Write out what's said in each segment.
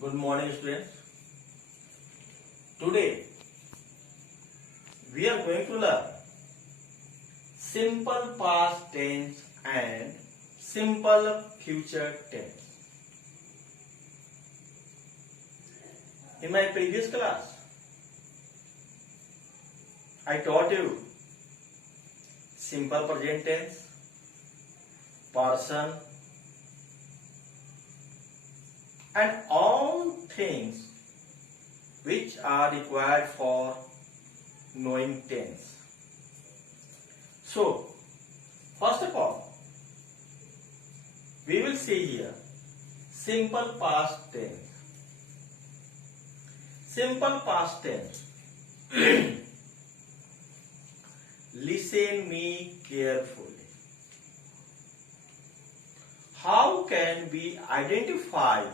Good morning, students. Today we are going to learn simple past tense and simple future tense. In my previous class, I taught you simple present tense, person, and all things which are required for knowing tense. So, first of all, we will see here simple past tense. Simple past tense. Listen me carefully. How can we identify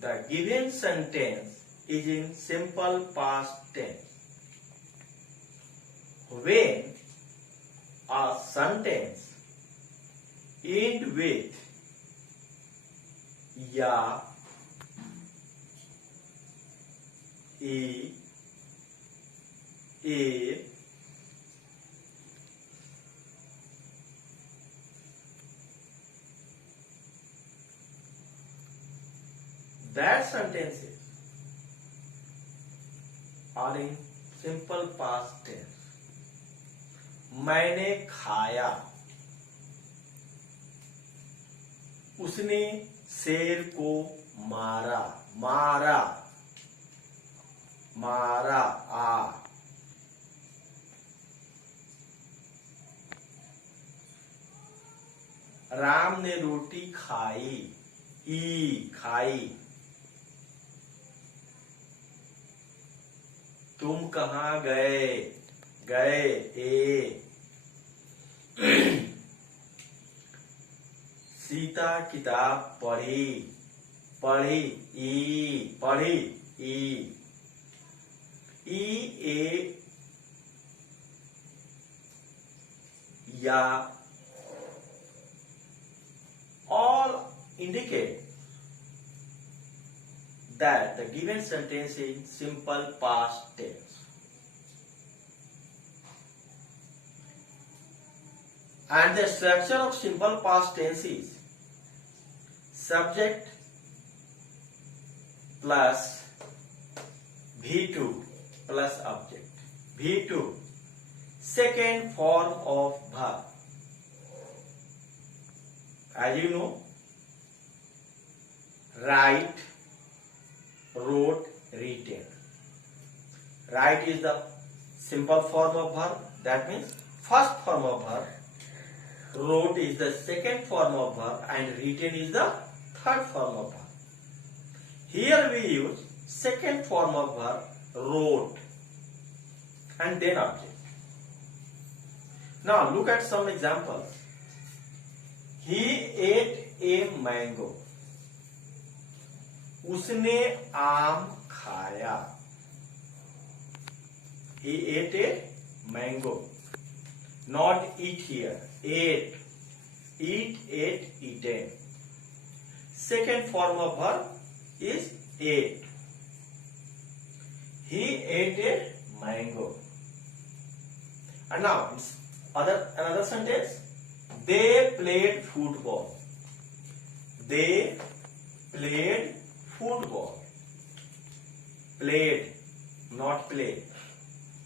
the given sentence is in simple past tense? When a sentence ends with ya, a, that sentences are in simple past tense. मैंने खाया, उसने शेर को मारा, मारा, मारा, आ, राम ने रोटी खाई, ई, खाई, तुम कहाँ गए, गए, ए, सीता किताब पढ़ी, पढ़ी, ई, पढ़ी, ई, ए, या, all indicate that the given sentence is simple past tense. And the structure of simple past tense is subject plus V2 plus object. V2, second form of verb. As you know, write, wrote, written. Write is the simple form of verb. That means first form of verb. Wrote is the second form of verb and written is the third form of verb. Here we use second form of verb, wrote, and then object. Now look at some examples. He ate a mango. उसने आम खाया. He ate a mango. Not eat here. Ate. Eat, ate, eaten. Second form of verb is ate. He ate a mango. And now another sentence. They played football. They played football. Played, not played.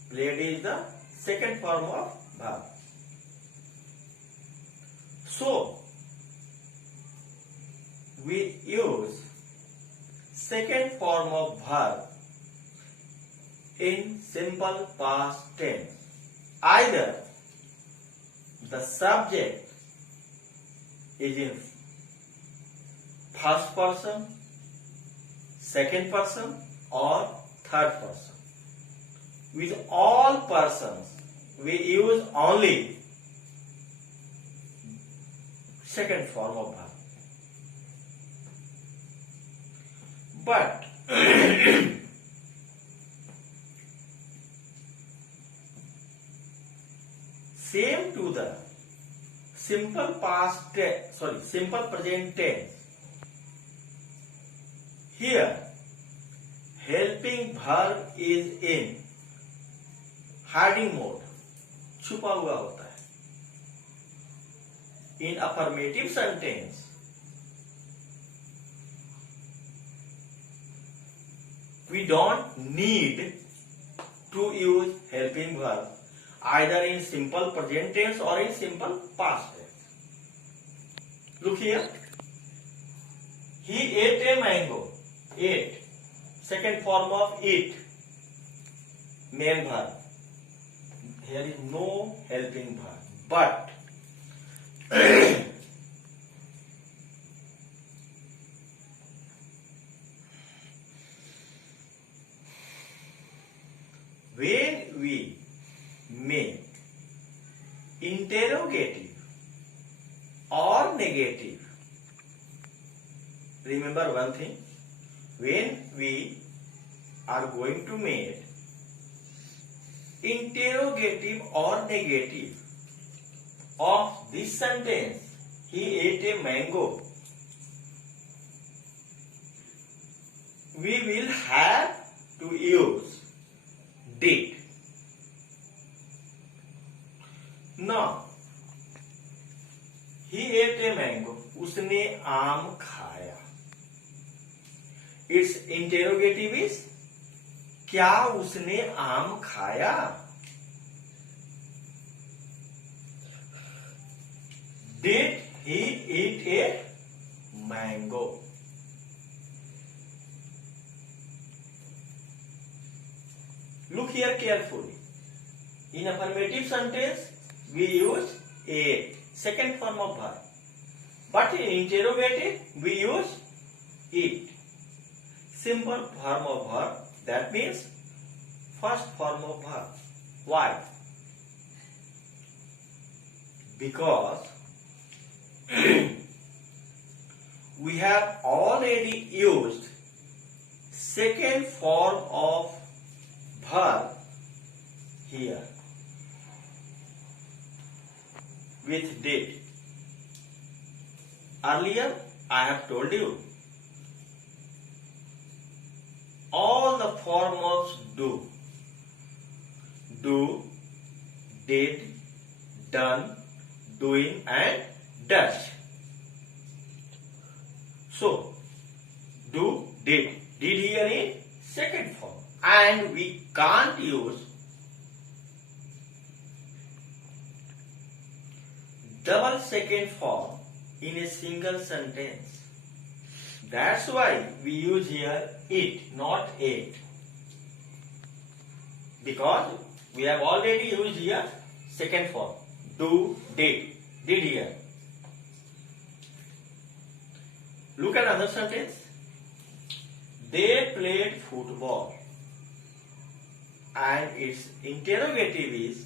Played is the second form of verb. So, we use second form of verb in simple past tense. Either the subject is in first person, second person, or third person. With all persons, we use only second form of verb. But same to the simple present tense, Here, helping verb is in hiding mode, छुपा हुआ होता है. In affirmative sentence, we don't need to use helping verb either in simple present tense or in simple past tense. Look here. He ate a mango. Ate. Second form of eat. Main verb. Here is no helping verb. But when we make interrogative or negative, remember one thing, when we are going to make interrogative or negative of this sentence, he ate a mango, we will have to use did. Now, he ate a mango. उसने आम खाया. Its interrogative is, क्या उसने आम खाया? Did he eat a mango? Look here carefully. In affirmative sentence, we use ate, second form of verb. But in interrogative, we use eat, simple form of verb. That means first form of verb. Why? Because we have already used second form of verb here with did. Earlier I have told you all the form of do, did, done, doing and does. So do, did here in second form, and we can't use double second form in a single sentence. That's why we use here it, not ate. Because we have already used here second form. Do, did here. Look at another sentence. They played football. And its interrogative is,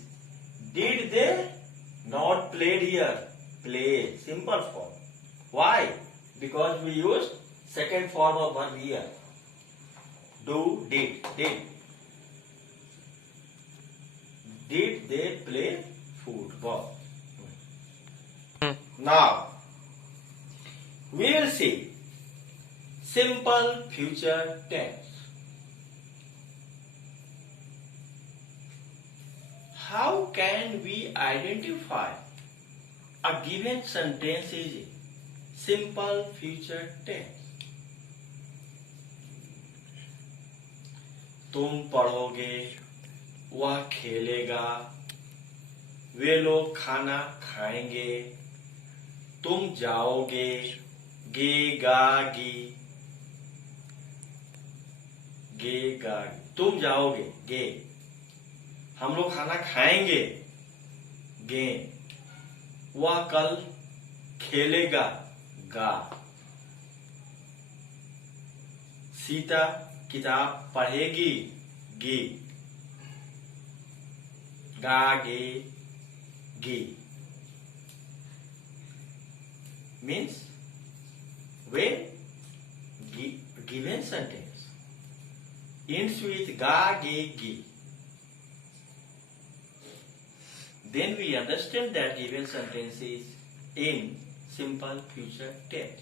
did they not played here? Play, simple form. Why? Because we used second form of verb here. Do, did. Did they play football? Now, we will see simple future tense. How can we identify a given sentence is simple future tense? तुम पढ़ोगे, वह खेलेगा, वे लोग खाना खाएंगे, तुम जाओगे, गे गागी, तुम जाओगे, गे, हम लोग खाना खाएंगे, गे, वह कल खेलेगा, गा, सीता किताब पढ़ेगी, गी, गागे, गी. Means when given sentence ends with ga, ge, gi, then we understand that given sentence is in simple future tense.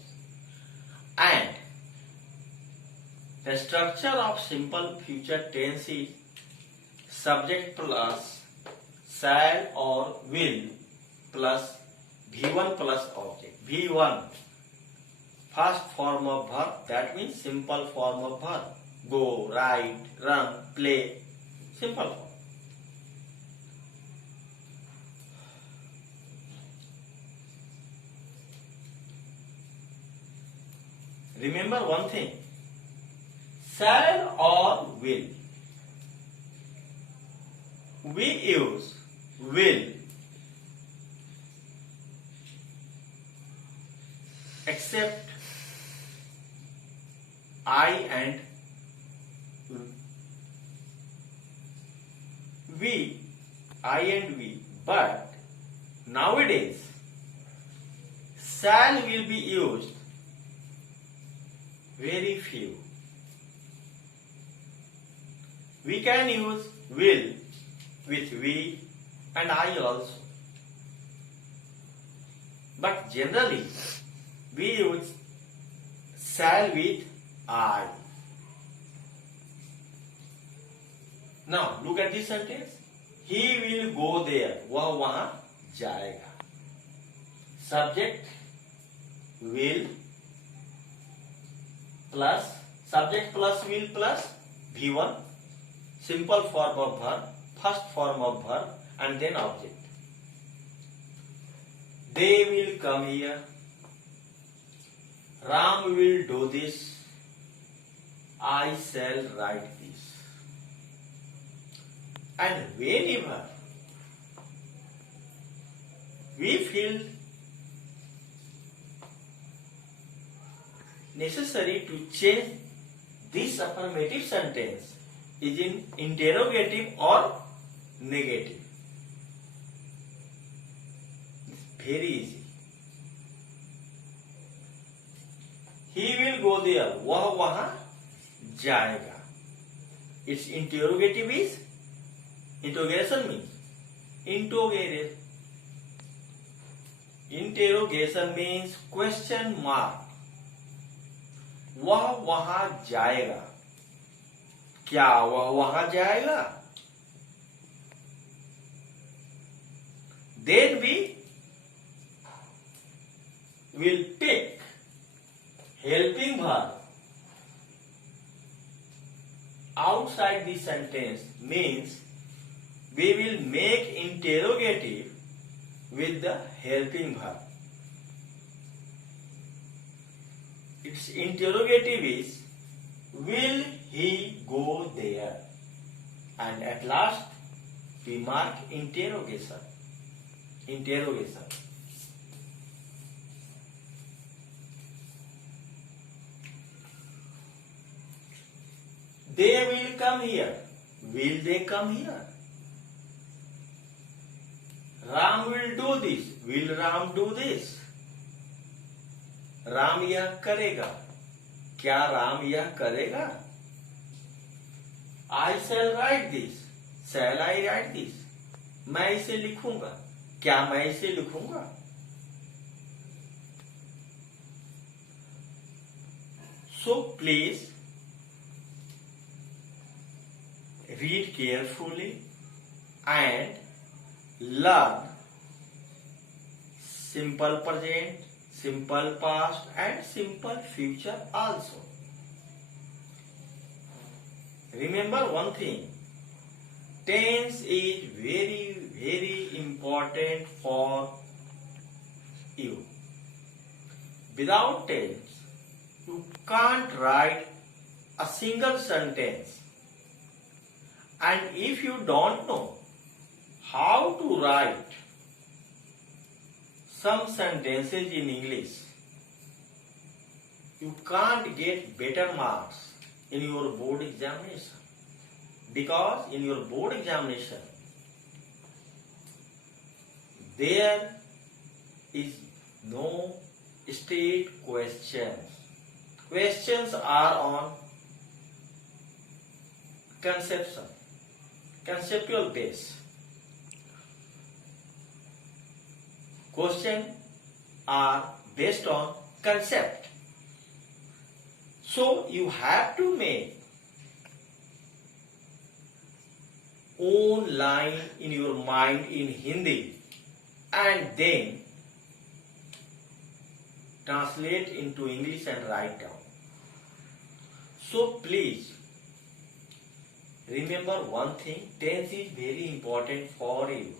And The structure of simple future tense is subject plus shall or will plus V1 plus object. V1 first form of verb, that means simple form of verb. Go, write, run, play, simple form. Remember one thing, shall or will. We use will except I and we, but nowadays shall will be used very few. We can use will with we and I also, but generally we use shall with I. Now look at this sentence. He will go there. वह वहां जाएगा. Subject will plus subject plus will plus V1, simple form of verb, first form of verb, and then object. They will come here. Ram will do this. I shall write this. And whenever we feel necessary to change this affirmative sentence is in interrogative or negative. It's very easy. He will go there. वह वहां जाएगा. Its interrogative is interrogation means interrogation means question mark. वह वहां जाएगा. क्या वह वहां जाएगा? Then we will pick helping verb outside the sentence, means we will make interrogative with the helping verb. Its interrogative is will he go there? And at last we mark interrogation. They will come here. Will they come here? Ram will do this. Will Ram do this? Ram यह करेगा. क्या राम यह करेगा? I shall write this. Shall I write this? मैं इसे लिखूंगा. क्या मैं इसे लिखूंगा? So please read carefully and learn simple present, simple past and simple future also. Remember one thing, tense is very important for you. Without tense, you can't write a single sentence. And if you don't know how to write some sentences in English, you can't get better marks in your board examination. Because in your board examination, there is no state questions. Questions are on conceptual base. Questions are based on concept. So you have to make own line in your mind in Hindi and then translate into English and write down. So please remember one thing, tense is very important for you.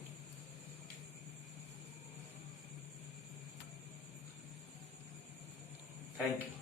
Thank you.